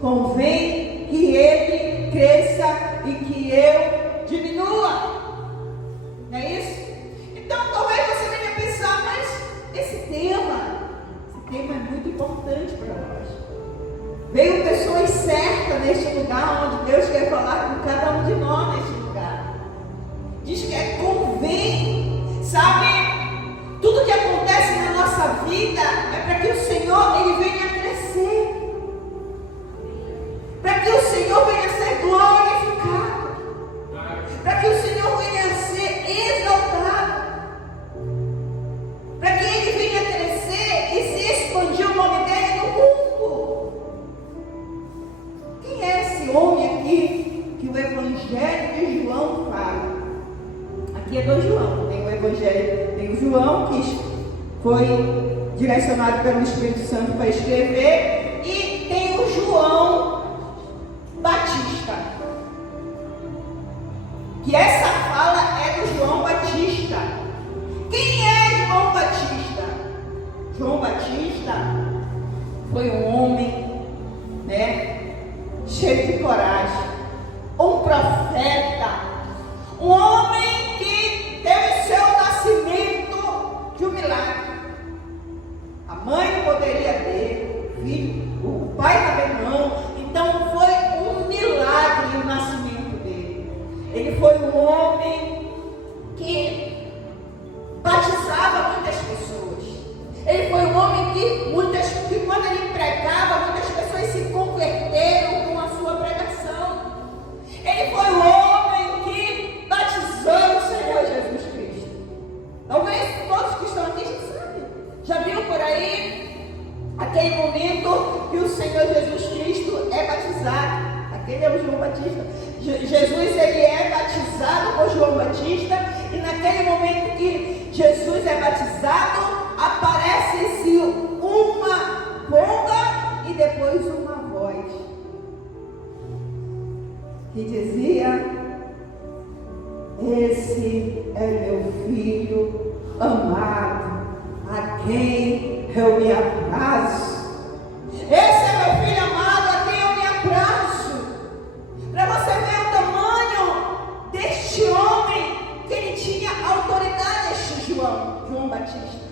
Convém que ele cresça e que eu diminua. Não é isso? Então talvez você venha pensar, mas esse tema é muito importante para nós. Veio pessoas certas neste lugar, onde Deus quer falar com cada um de nós neste lugar. Diz que convém, sabe? Tudo que acontece na nossa vida é para que o Senhor ele venha crescer, para que o Senhor venha ser glorificado, para que o Senhor venha ser exaltado, para que ele venha crescer e se expandir o nome dele no mundo. Quem é esse homem aqui que o Evangelho de João fala? Aqui é do João, tem o Evangelho, tem o João que foi direcionado pelo Espírito Santo para escrever, e tem o João Batista, que essa fala é do João Batista. Quem é João Batista? João Batista foi um homem, cheio de coragem, um profeta, um homem que teve seu nascimento de um milagre. A mãe não poderia ter filho, o pai também não. Então foi um milagre o nascimento dele. Ele foi um homem que batizava muitas pessoas. Ele foi um homem que quando ele pregava, muitas pessoas se converteram com a sua pregação. Ele foi um homem que batizou o Senhor Jesus Cristo. Talvez todos que estão aqui já sabem. Já viu por aí aquele momento que o Senhor Jesus Cristo é batizado? Aquele é o João Batista. Jesus ele é batizado por João Batista, e naquele momento que Jesus é batizado, aparece-se uma pomba e depois uma voz que dizia: esse é meu filho amado, a quem eu me aprazo. Esse é meu filho amado, a quem eu me aprazo. Para você ver o tamanho deste homem, que ele tinha autoridade, este João Batista.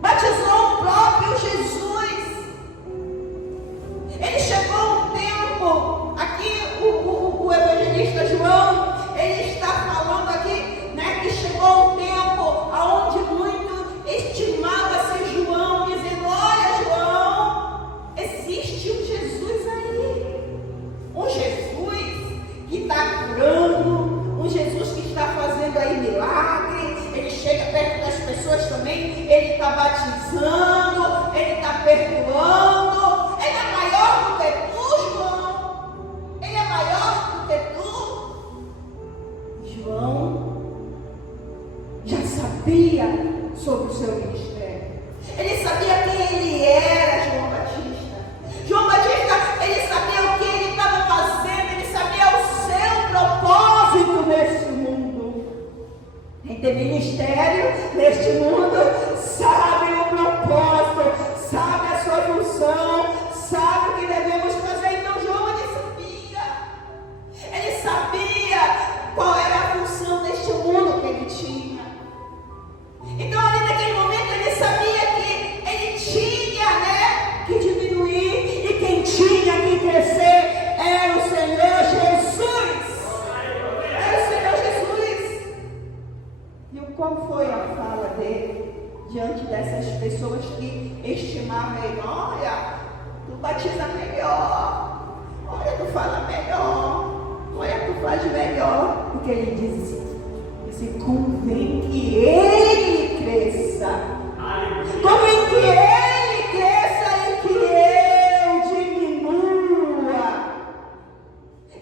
Batizou o próprio Jesus. Ele chegou um tempo, aqui o evangelista João, ele está falando aqui, que chegou um tempo aonde muito estimava-se João, dizendo: olha, João, existe um Jesus aí, um Jesus que está curando, um Jesus que está fazendo aí milagre. Ele chega perto das pessoas também, ele está batizando, ele está perdoando. Ele é maior do que tu, João. Ele é maior do que tu. João já sabia sobre o seu ministério. Ele sabia quem ele era, João Batista. João Batista, ele sabia o que ele estava fazendo, ele sabia o seu propósito nesse mundo. Quem tem ministério neste mundo sabe o propósito, sabe a sua função, sabe o que devemos fazer. Então João ele sabia qual era a função deste mundo que ele tinha. Então ali naquele momento ele sabia que ele tinha que diminuir, e quem tinha que crescer era o Senhor Jesus. Era o Senhor Jesus. E qual foi a fala dele diante dessas pessoas que estimavam ele? Olha, tu batiza melhor, olha, tu fala melhor, olha, tu faz melhor. Porque ele disse: convém que ele cresça, convém que ele cresça e que eu diminua.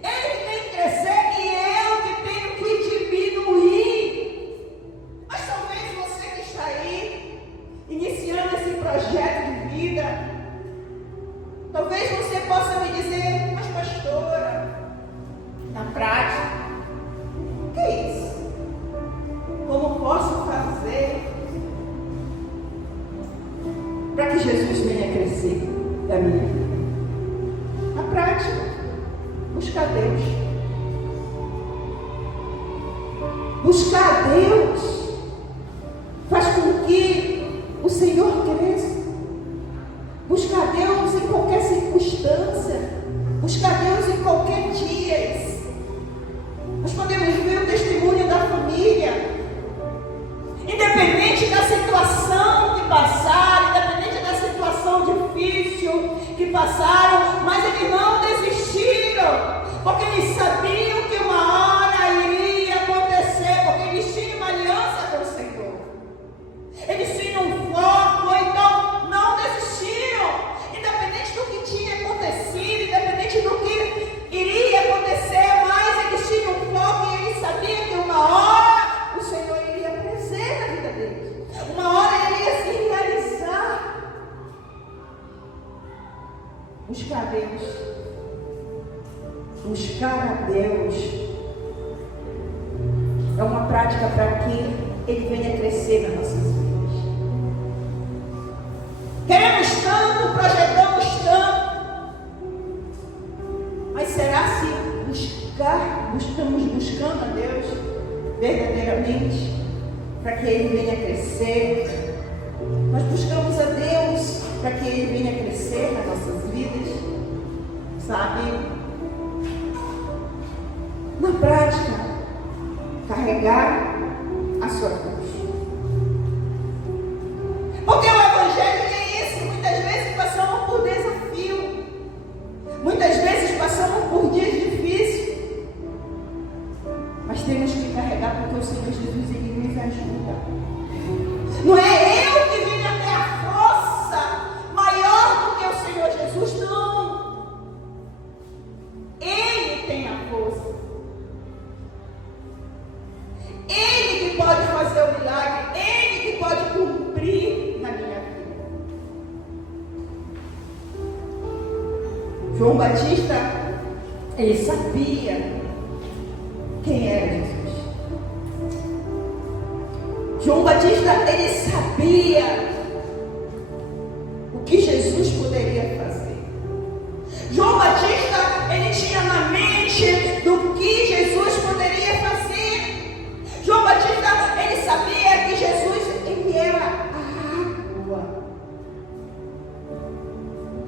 Ele tem que crescer e eu que tenho que diminuir. Mas talvez você que está aí iniciando esse projeto de vida, talvez você possa me dizer: mas pastora, na prática, o que é isso? Como posso fazer para que Jesus venha crescer da minha vida? Na prática, buscar Deus. Buscar a Deus faz com que o Senhor cresça. Buscar a Deus em qualquer circunstância. Buscar a Deus em qualquer dia. Nós podemos ver o testemunho da família. Independente da situação que passaram, independente da situação difícil que passaram, mas eles não desistiram, porque eles sabiam que uma hora iria acontecer, porque eles tinham uma aliança com o Senhor. Eles tinham um foco, então não desistiram, independente do que tinha acontecido, independente do que iria acontecer, mas eles tinham um foco e eles sabiam que uma hora o Senhor iria aparecer na vida deles. Uma hora ele ia se realizar. Buscar a Deus. Buscar a Deus é uma prática para que Ele venha crescer nas nossas vidas. Queremos tanto, projetamos tanto, mas será se estamos buscando a Deus verdadeiramente para que Ele venha crescer? Nós buscamos a Deus para que Ele venha crescer nas nossas vidas, sabe? Na prática, carregar a sua cruz. Porque o Evangelho é isso. Muitas vezes passamos por desafio. Muitas vezes passamos por dias difíceis. Mas temos que carregar porque o Senhor Jesus, Ele nos ajuda. Não é eu que venho a ter a força maior do que o Senhor Jesus, não. Ele tem a força. Ele que pode fazer o milagre, Ele que pode cumprir na minha vida. João Batista, ele sabia quem era Jesus. João Batista, ele sabia o que Jesus poderia fazer. João Batista, ele tinha na mente do que Jesus poderia fazer. João Batista, ele sabia que Jesus, ele era a água,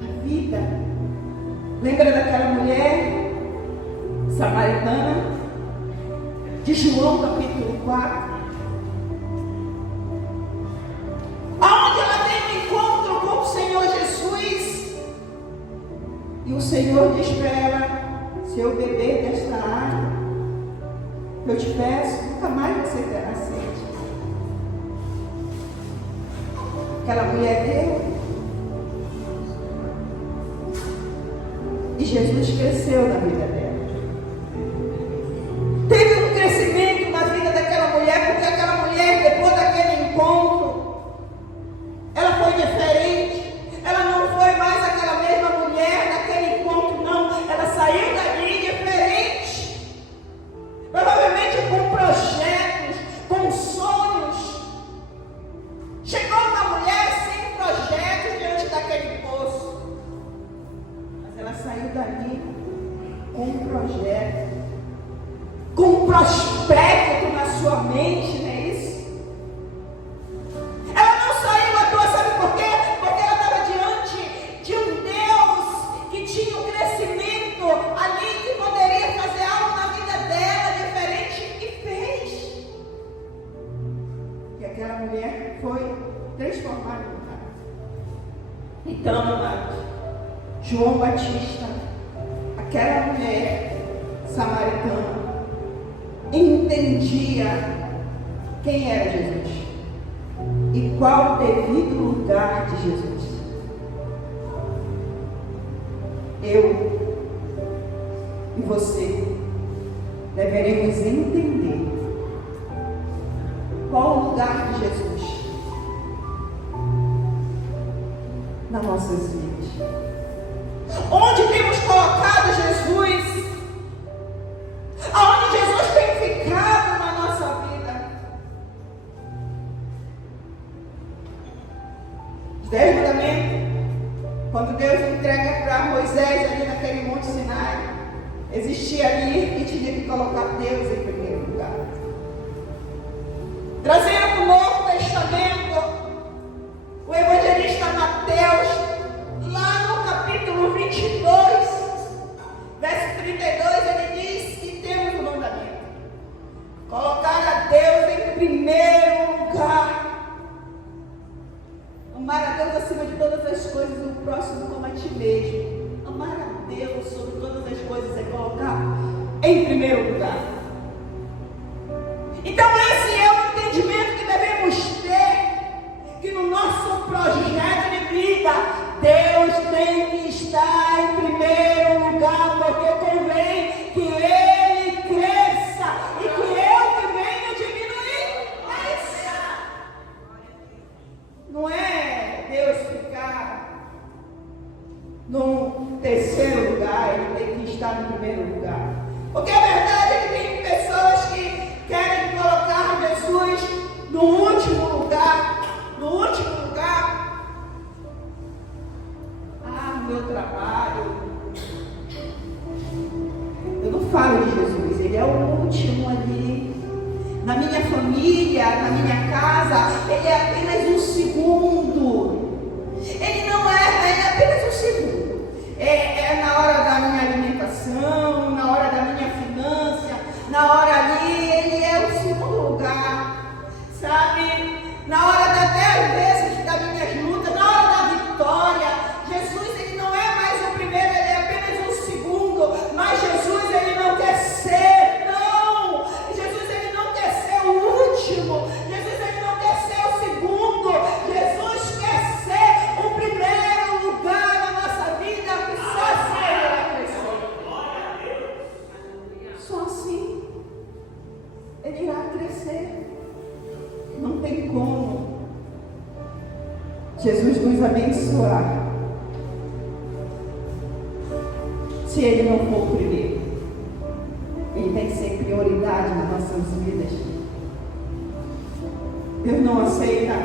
a vida. Lembra daquela mulher samaritana de João capítulo 4? Onde ela tem um encontro com o Senhor Jesus e o Senhor diz para ela: se eu beber desta água, eu te peço, nunca mais você terá sede. Aquela mulher deu. E Jesus cresceu na vida dela. Teve um crescimento na vida daquela mulher, porque aquela mulher, depois daquele encontro, ela foi diferente. Ela não foi mais aquela mesma mulher daquele encontro, não. Ela saiu dali diferente. Provavelmente com projetos, com sonhos. Chegou uma mulher sem projeto diante daquele poço. Mas ela saiu dali com um projeto, com um prospecto na sua mente, não é isso? Ela não saiu à toa, sabe por quê? Porque ela estava diante de um Deus que tinha um crescimento ali, que poderia fazer algo na vida dela diferente, e fez. E aquela mulher foi transformada em cara. Então, amados, João Batista, aquela mulher samaritana, entendia quem era Jesus e qual o devido lugar de Jesus. Eu e você deveremos entender qual o lugar de Jesus nas nossas vidas. Onde temos colocado Jesus? Aonde Jesus tem ficado na nossa vida? Os 10 mandamentos, quando Deus entrega para Moisés ali naquela naquele Monte Sinai, existia ali e tinha que colocar Deus em primeiro lugar. Trazendo para o Novo Testamento, o evangelista Mateus, lá no capítulo 22, verso 32, ele diz que temos um mandamento: colocar a Deus em primeiro lugar. Amar a Deus acima de todas as coisas e o próximo como a ti mesmo. Amar a Deus sobre todas as coisas é colocar em primeiro lugar. Então esse é o entendimento que devemos ter, que no nosso projeto de vida, Deus tem que estar em primeiro lugar, porque convém que Ele cresça e que eu que venha diminuir. Não é Deus ficar no terceiro lugar, Ele tem que estar no primeiro lugar. Porque a verdade é que tem pessoas que querem colocar Jesus no último lugar. No último lugar. Ah, meu trabalho. Eu não falo de Jesus, Ele é o último ali. Na minha família, na minha casa, Ele é apenas um segundo. Ele não é, Ele é apenas um segundo. É na hora da minha alimentação, na hora da minha finança, na hora ali, Ele é o segundo lugar. Sabe? Na hora até às vezes das minhas lutas, na hora da vitória, Jesus, Ele não é mais o primeiro, Ele é apenas um segundo. Mas Jesus, Ele não quer ser, não. Jesus, Ele não quer ser o último. Jesus, Ele não quer ser o segundo. Jesus quer ser o primeiro lugar na nossa vida, que só assim Ele vai crescer. Só assim Ele irá crescer. Não tem como Jesus nos abençoar se Ele não for o primeiro. Ele tem que ser prioridade nas nossas vidas. Deus não aceita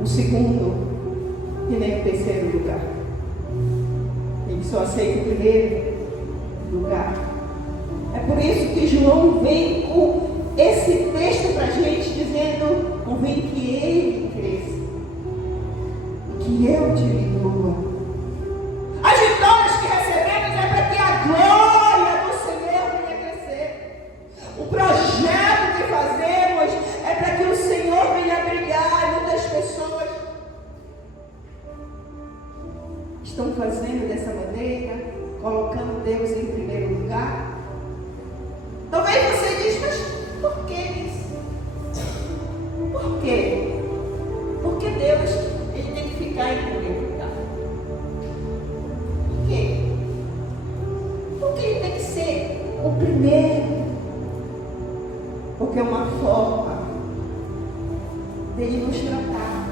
o segundo e nem o terceiro lugar. Ele só aceita o primeiro lugar. É por isso que João vem com esse texto para a gente, dizendo: convém que Ele cresça e que eu diminua. As vitórias que recebemos é para que a glória do Senhor venha crescer. O projeto que fazemos é para que o Senhor venha brilhar. E muitas pessoas estão fazendo dessa maneira, colocando Deus em primeiro lugar. Talvez você diz: mas por que isso? Por quê? Porque Deus, Ele tem que ficar em primeiro lugar. Por quê? Porque Ele tem que ser o primeiro. Porque é uma forma dele nos tratar.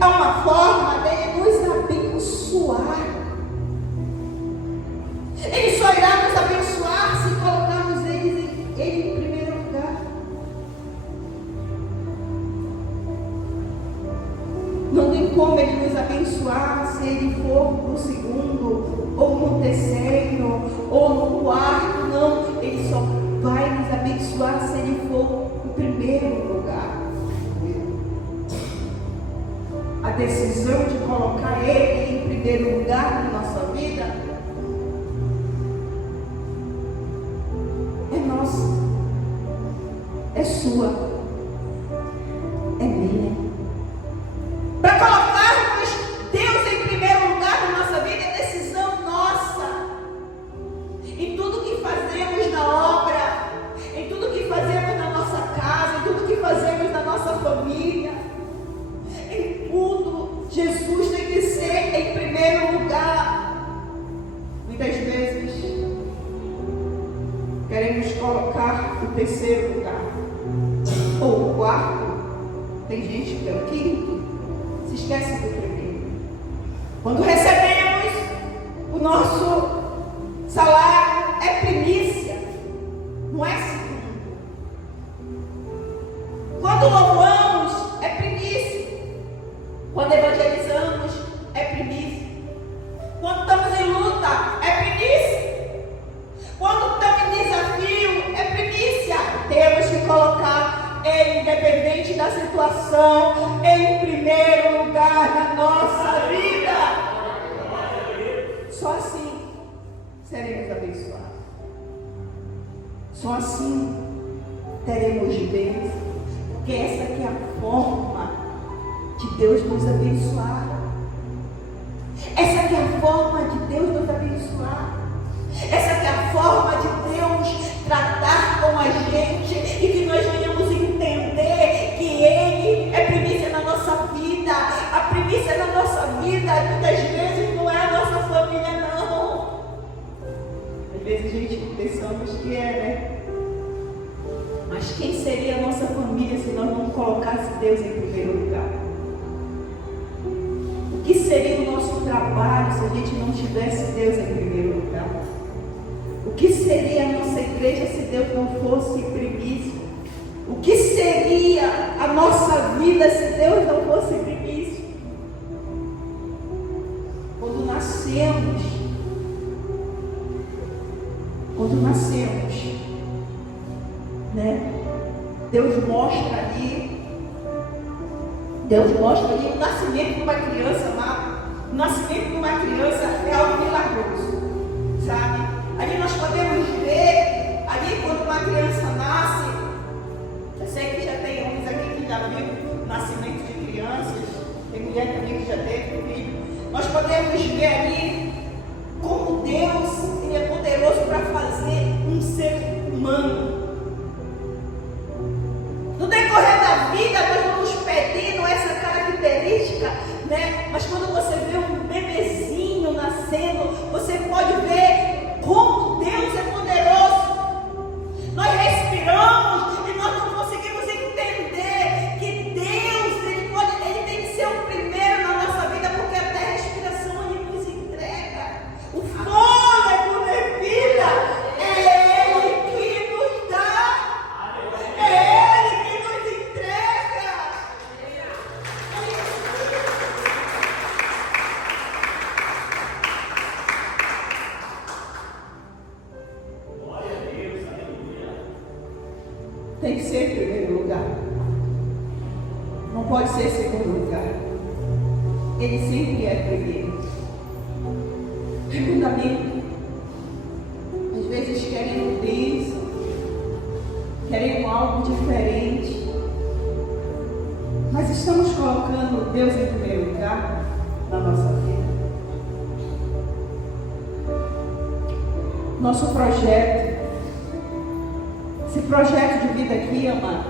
É uma forma dele nos abençoar. Ele só irá nos abençoar se colocarmos Ele em primeiro lugar. Não tem como Ele nos abençoar se Ele for no segundo, ou no terceiro, ou no quarto. Não, Ele só vai nos abençoar se Ele for no primeiro lugar. A decisão de colocar Ele em primeiro lugar na nossa vida é nossa, é sua, é minha. Para colocarmos Deus em primeiro lugar na nossa vida é decisão nossa. Em tudo que fazemos na obra, em tudo que fazemos na nossa casa, em tudo que fazemos na nossa família, em tudo, Jesus tem que ser em primeiro lugar. Muitas vezes queremos colocar o terceiro lugar, ou o quarto. Tem gente que é o quinto, se esquece do primeiro. Quando recebemos o nosso salário, é primícia, não é segundo. Quando louvamos, é primícia. Quando evangelizamos, é primícia. Quando situação em primeiro lugar na nossa vida. Só assim seremos abençoados. Só assim teremos bênção. Porque essa aqui é a forma de Deus nos abençoar. Essa aqui é a forma de Deus nos abençoar. Essa aqui é a forma de Deus tratar com a gente e que nós venhamos entender que Ele é primícia na nossa vida. A primícia na nossa vida muitas vezes não é a nossa família, não. Às vezes a gente pensamos que é, né? Mas quem seria a nossa família se nós não colocássemos Deus em primeiro lugar? O que seria o nosso trabalho se a gente não tivesse Deus em primeiro lugar? O que seria a nossa igreja se Deus não fosse primício? O que seria a nossa vida se Deus não fosse primício? Quando nascemos, né? Deus mostra ali o nascimento de uma criança, amado. O nascimento de uma criança é algo milagroso, sabe? Ali nós podemos ver, ali quando uma criança nasce, eu sei que já tem homens aqui que já viram o nascimento de crianças, tem mulher também que já teve filho. Nós podemos ver ali como Deus ele é poderoso para fazer um ser humano. No decorrer da vida, nós vamos perdendo essa característica, né? Mas quando você vê um bebezinho nascendo, você pode ver como Deus é poderoso. Nós respiramos e nós não conseguimos entender que Deus, ele tem que ser o primeiro na nossa vida, porque até a respiração Ele nos entrega. O fôlego de vida é Ele que nos dá. É Ele que nos entrega. Tem que ser em primeiro lugar. Não pode ser segundo lugar. Ele sempre é primeiro. É fundamento. Às vezes querendo bênção, querendo algo diferente. Mas estamos colocando Deus em primeiro lugar na nossa vida. Nosso projeto. Esse projeto de vida aqui, amado,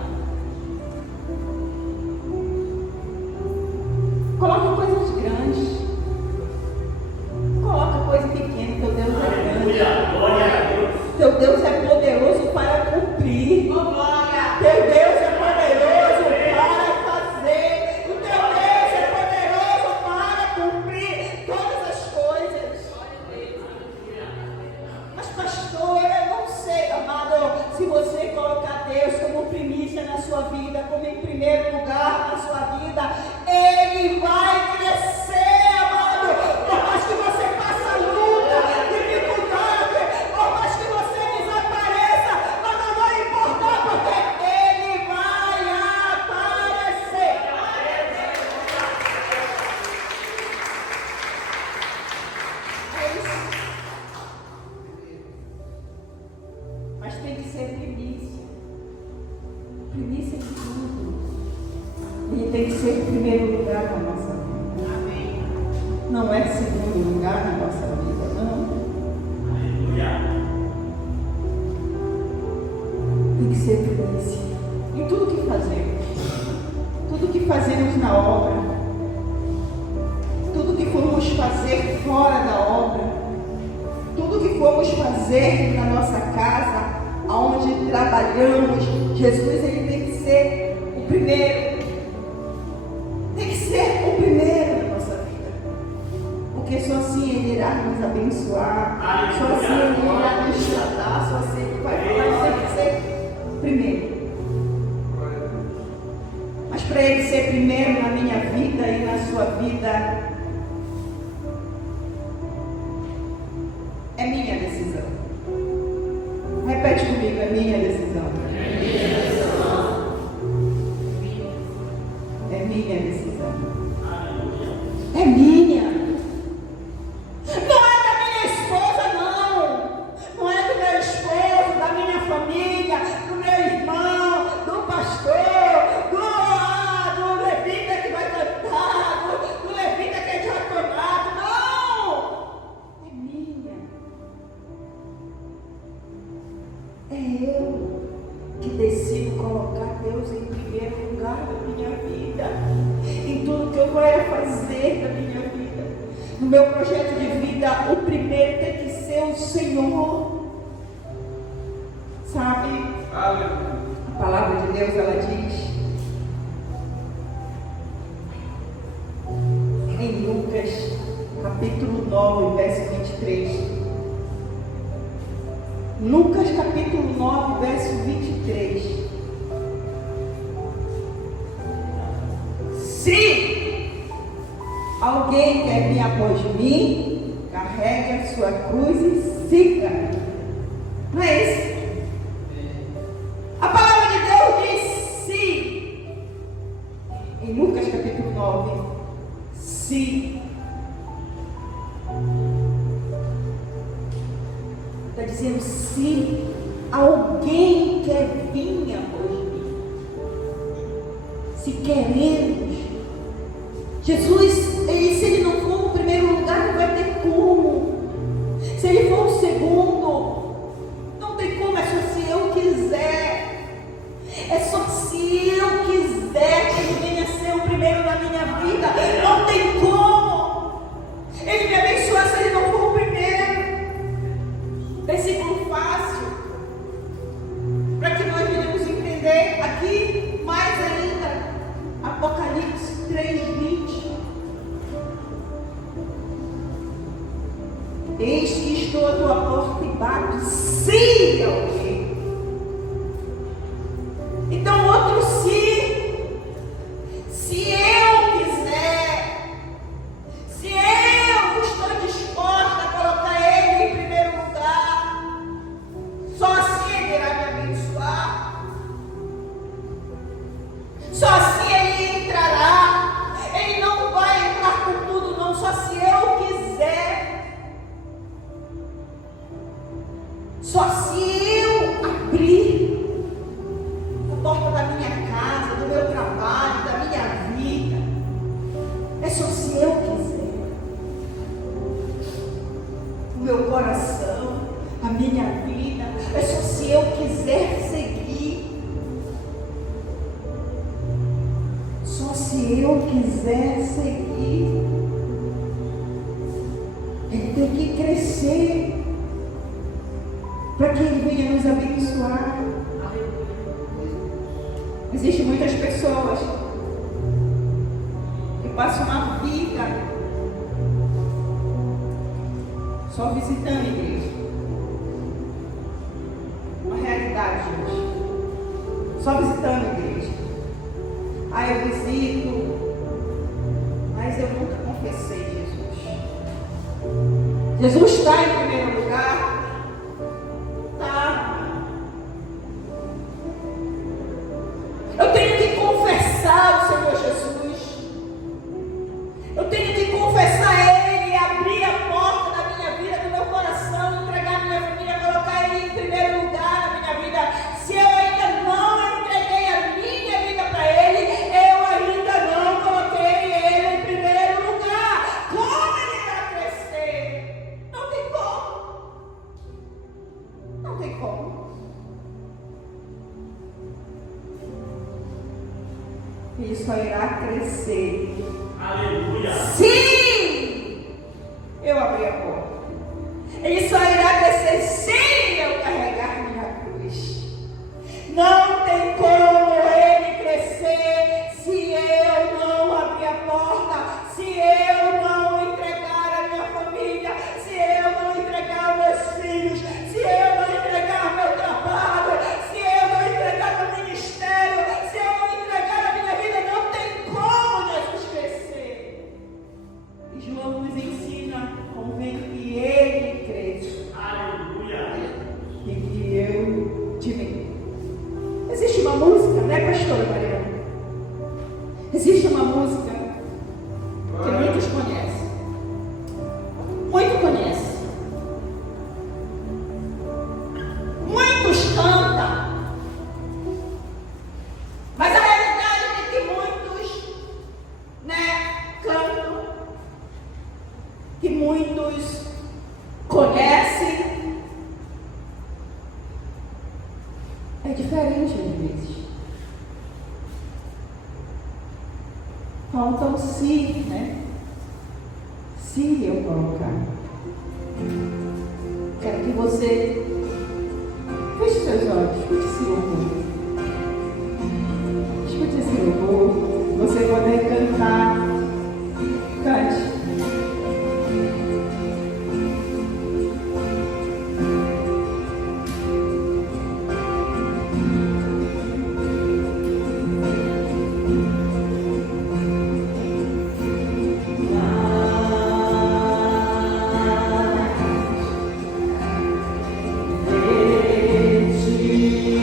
coloca coisas grandes, coloca coisa pequena. Teu Deus é grande, teu Deus é poderoso para cumprir, teu Deus é poderoso para fazer, o teu Deus é poderoso para cumprir todas as coisas. Mas pastor, eu não sei, amado, se você colocar Deus como primícia na sua vida, como em primeiro lugar na sua vida, Ele vai crescer, amado. Por mais que você passe luta, dificuldade, por mais que você desapareça, mas não vai importar, porque Ele vai aparecer. É isso. Mas tem que ser primícia. Primícia de tudo. Ele tem que ser primeiro lugar na nossa vida. Amém. Não é segundo lugar na nossa vida, não. Aleluia. Tem que ser primícia. Em tudo que fazemos. Tudo que fazemos na obra. Tudo que formos fazer fora da obra. Tudo que formos fazer na nossa casa, aonde trabalhamos, Jesus ele tem que ser o primeiro. Tem que ser o primeiro na nossa vida. Porque só assim Ele irá nos abençoar. Só assim Ele irá nos tratar. Só assim Ele vai falar. Tem que ser o primeiro. Mas para Ele ser primeiro na minha vida e na sua vida, é minha decisão. Repete comigo, é minha decisão. meu projeto de vida, o primeiro tem que ser o Senhor. Sabe? A palavra de Deus, ela diz em Lucas, capítulo 9, verso 23. Lucas, capítulo 9, verso 23. Se alguém quer vir após mim, carregue a sua cruz e siga. Não é isso? A palavra de Deus diz se. Em Lucas capítulo 9. Se. Está dizendo se alguém quer vir após mim. Se queremos. Jesus, se ele não for o primeiro lugar, não vai ter como. Se ele for o segundo, não tem como, é só se eu quiser. É só se eu quiser que ele venha ser o primeiro na minha vida. Não tem como ele me abençoar se ele não for o primeiro. Versículo fácil, para que nós venhamos entender aqui mais ainda. Apocalipse 3:20. Eis que estou à tua porta e bato, se alguém. Então, outro se eu quiser, se eu estou disposta a colocar ele em primeiro lugar, só assim ele irá me abençoar, só assim ele entrará. Ele não vai entrar com tudo, não, só se eu quiser, só se eu abrir a porta da minha casa, do meu trabalho, da minha vida. É só se eu quiser. O meu coração, a minha vida, é só se eu quiser seguir. Só se eu quiser seguir. Ele tem que crescer para que ele venha nos abençoar. Existem muitas pessoas que passam uma vida só visitando a igreja. Uma realidade, gente. Só visitando a igreja. Eu visito, mas eu nunca confessei Jesus. Jesus está em primeiro lugar. Eu tenho que confessar o Senhor Jesus. Eu tenho que confessar Ele, abrir a porta da minha vida, do meu coração, entregar a minha família, colocar Ele em primeiro lugar na minha vida. Se eu ainda não entreguei a minha vida para Ele, eu ainda não coloquei Ele em primeiro lugar. Como Ele vai crescer? Não tem como. Não tem como. Ele só irá crescer. Aleluia. Sim, eu abri a porta. Ele só irá crescer sem eu carregar minha cruz. Não tem como ele crescer se eu não abrir a porta, se eu não entregar a minha família, se eu não entregar meus filhos, se eu não entregar meu trabalho, se eu não entregar meu ministério, se eu não entregar a minha vida. Não tem como Jesus crescer. E João nos ensina: convém que ele cresça. Aleluia. E que eu diminua. Existe uma música, né, pastora Mariana? Existe uma música que muitos conhecem. Muito conhecem. Muitos cantam. Mas a realidade é que muitos, cantam. Que muitos conhecem. É diferente às vezes. Falta o se, se eu colocar. Quero que você feche seus olhos, escute esse louvor. Escute esse louvor. Você poder cantar. Cante. Ti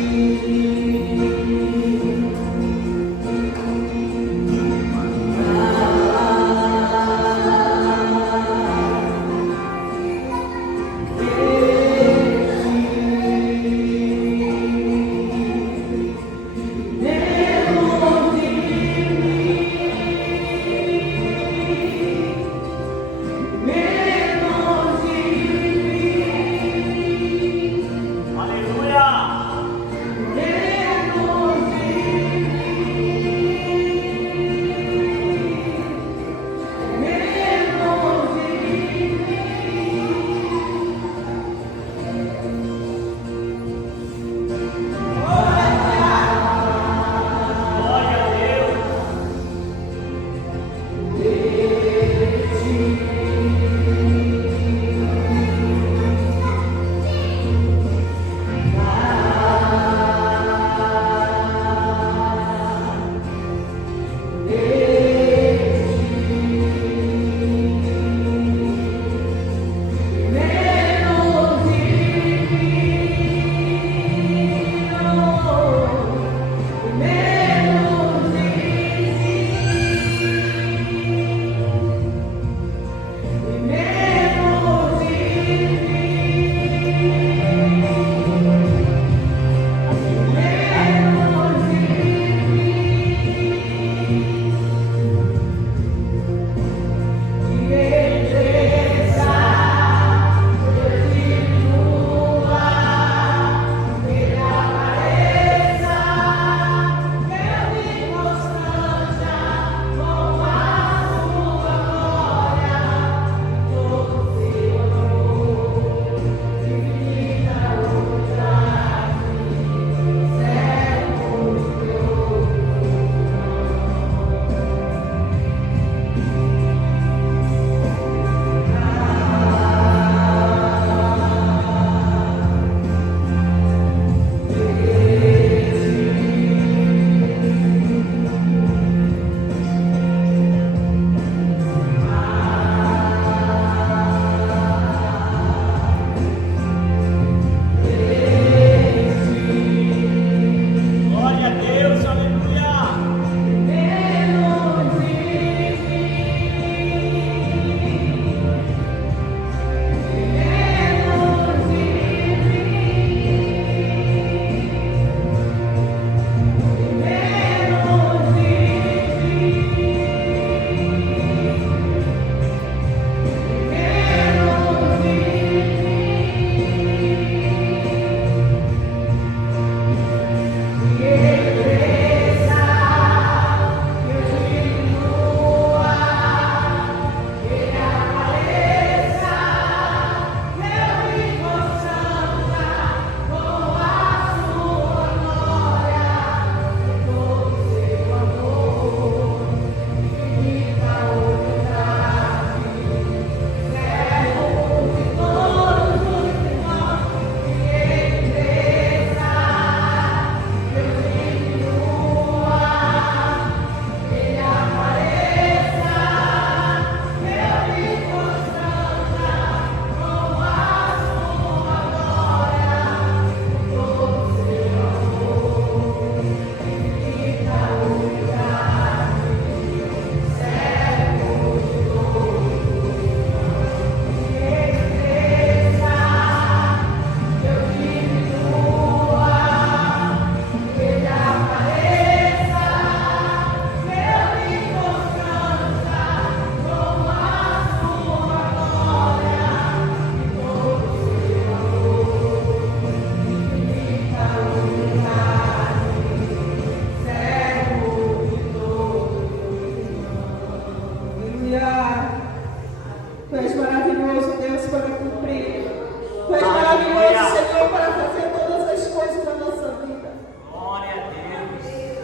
maravilhoso, Senhor, para fazer todas as coisas na nossa vida. Glória a Deus.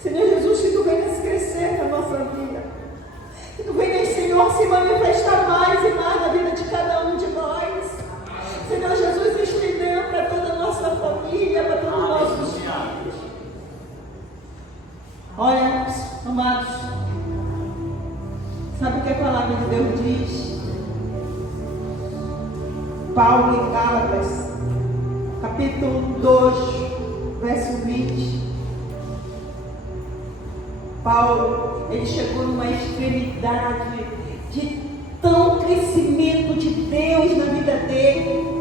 Senhor Jesus, que Tu venhas crescer na nossa vida. Que Tu venhas, Senhor, se manifestar mais e mais na vida de cada um de nós. Senhor Jesus, estendendo para toda a nossa família, para todos os nossos filhos. Olha, amados, sabe o que a palavra de Deus diz? Paulo em Gálatas, capítulo 2, verso 20. Paulo, ele chegou numa extremidade de tão crescimento de Deus na vida dele,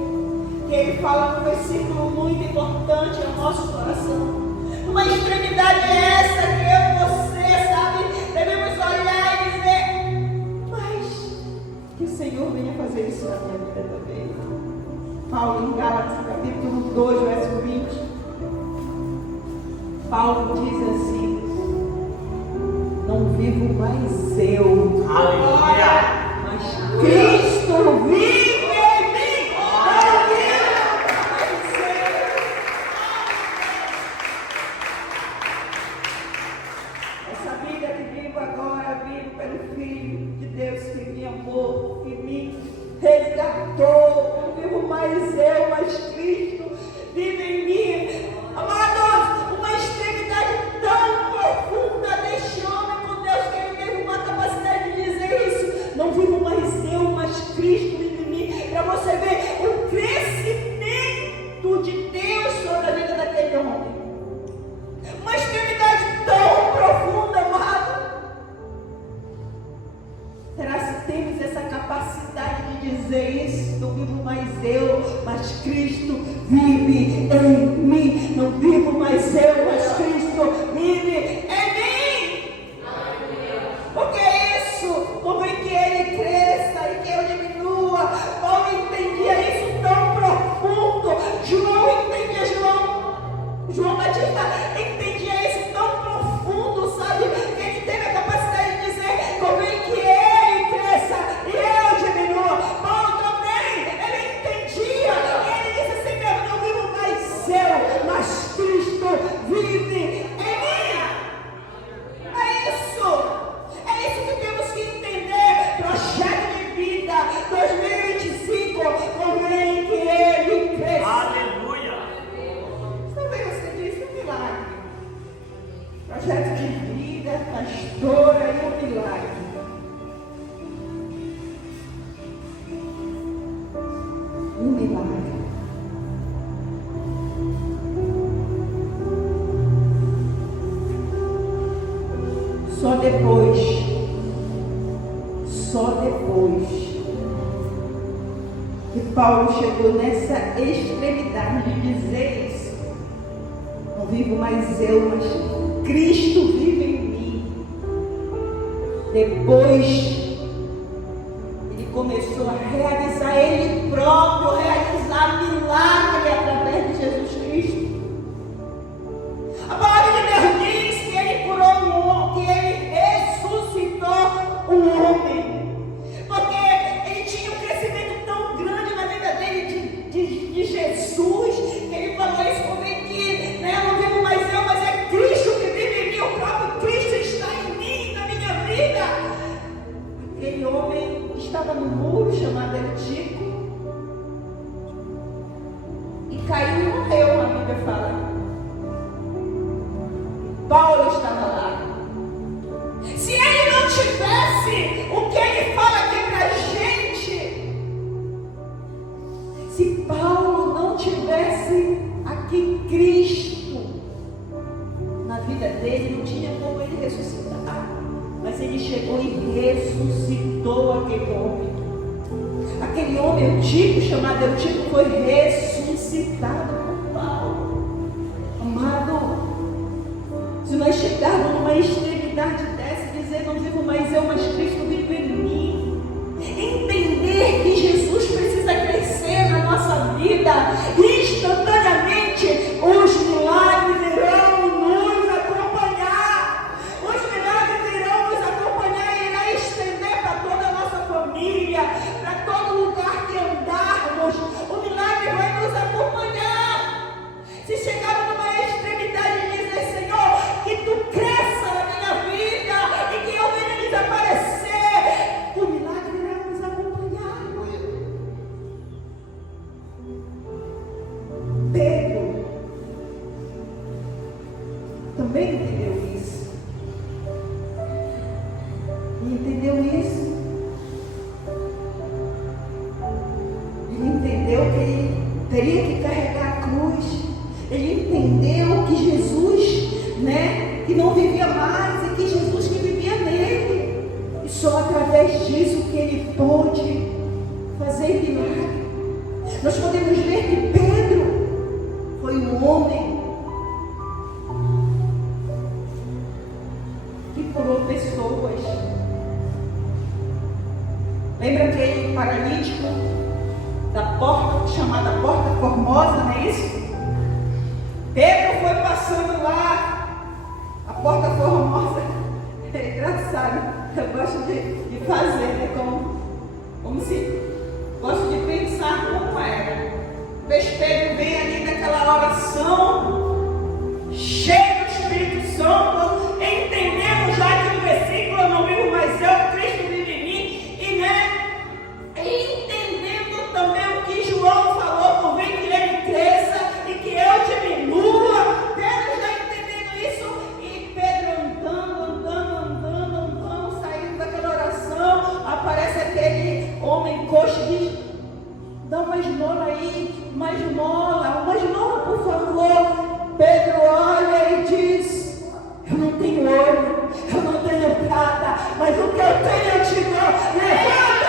que ele fala um versículo muito importante ao nosso coração. Uma extremidade essa que eu e você, sabe, devemos olhar e dizer, mas que o Senhor venha fazer isso na minha vida também. Paulo em Gálatas, capítulo 2, verso 20. Paulo diz assim: não vivo mais eu, Aleluia. mas Cristo vive em mim. Não vivo mais eu. Essa vida que vivo agora, vivo pelo Filho de Deus que me amou, que me resgatou. Não vivo mais eu, mas Cristo vive em mim. Amados, uma extremidade tão profunda deste homem com Deus que ele teve uma capacidade de dizer isso. Não vivo mais eu, mas Cristo vive em mim. Para você ver o crescimento de Deus sobre a vida daquele homem. Uma extremidade tão profunda, amado. Será se temos essa capacidade de dizer isso? Não vivo mais eu, mas Cristo vive em mim. Não vivo mais eu, mas Cristo vive em mim. Porque isso convém que ele cresça e que eu diminua. Paulo entendia isso tão profundo. João Batista entendia isso tão profundo, sabe? Que ele teve a capacidade de dizer, convém que ele cresça e eu diminua. Paulo também, ele entendia. Ele disse assim mesmo, não vivo mais eu, mas Cristo vive em mim. É isso que temos que entender. Projeto de vida 2025, convém que ele cresça. Aleluia. Também você disse um milagre. Projeto de vida, pastora e um milagre. Um milagre. Só depois que Paulo chegou nessa extremidade de dizer isso. Não vivo mais eu, mas Cristo vive em mim. Depois, ele começou a realizar ele próprio, realizar milagre através de Jesus Cristo. A palavra de Deus diz que ele curou um homem, que ele ressuscitou um homem. Porque ele tinha um crescimento tão grande na vida dele de Jesus, que ele falou isso comigo que eu não vivo mais eu, mas é Cristo que vive em mim, o próprio Cristo está em mim, na minha vida. Aquele homem estava no muro chamado Eutico e caiu e morreu, a Bíblia fala. Paulo estava lá. Se ele não tivesse o que ele fala aqui pra gente, se Paulo não tivesse aqui Cristo na vida dele, não tinha como ele ressuscitar. Mas ele chegou e ressuscitou aquele homem. Aquele homem, Eutico, chamado Eutico, foi ressuscitado por Paulo. Amado, se nós chegarmos numa extremidade dessa, dizer não vivo mais eu, mas Cristo vive em mim. Entender que Jesus precisa crescer na nossa vida instantaneamente, os milagres irão nos acompanhar. Os milagres irão nos acompanhar e irá estender para toda a nossa família, para todo lugar que andarmos. O milagre teria que carregar a cruz. Ele entendeu que Jesus, que não vivia mais, e que Jesus que vivia nele. E só através disso que ele pôde fazer milagre. Nós podemos ver que Pedro foi um homem que curou pessoas. Lembra aquele paralítico da porta, chamada Porta Formosa, não é isso? Pedro foi passando lá, a Porta Formosa. É engraçado, eu gosto de fazer, como se, gosto de pensar como era. Vês Pedro vem ali naquela oração, cheio do Espírito Santo, entendendo já que no versículo eu não vivo mais eu, Cristo vive em mim, e entendendo também o que João falou, convém que ele cresça e que eu diminua. Pedro está entendendo isso, e Pedro andando, saindo daquela oração, aparece aquele homem coxo e diz: dá uma esmola aí, uma esmola, por favor. Pedro olha e diz: eu não tenho ouro, eu não tenho prata, mas o que eu tenho eu te dou. Levanta!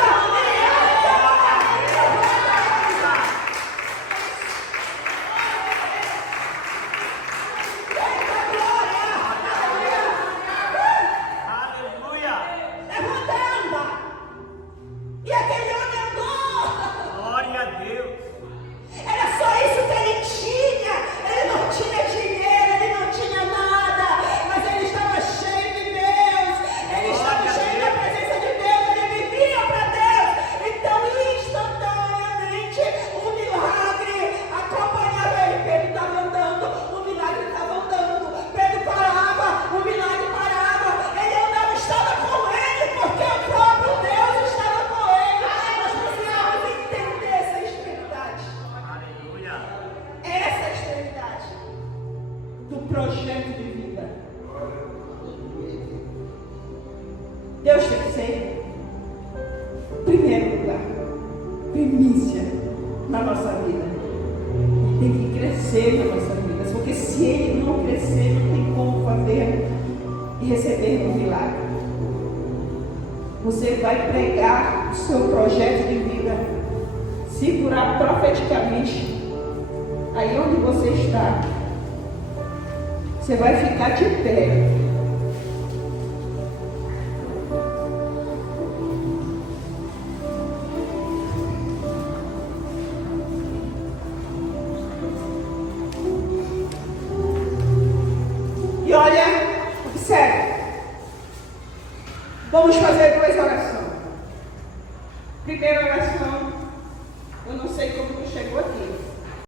Deus tem que ser primeiro lugar, primícia na nossa vida. Tem que crescer na nossa vida, porque se Ele não crescer, não tem como fazer e receber um milagre. Você vai pregar o seu projeto de vida, se curar profeticamente, aí onde você está, você vai ficar de pé. E olha, observe. Vamos fazer duas orações. Primeira oração